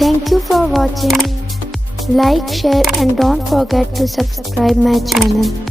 Thank you for watching. Like, share and don't forget to subscribe my channel.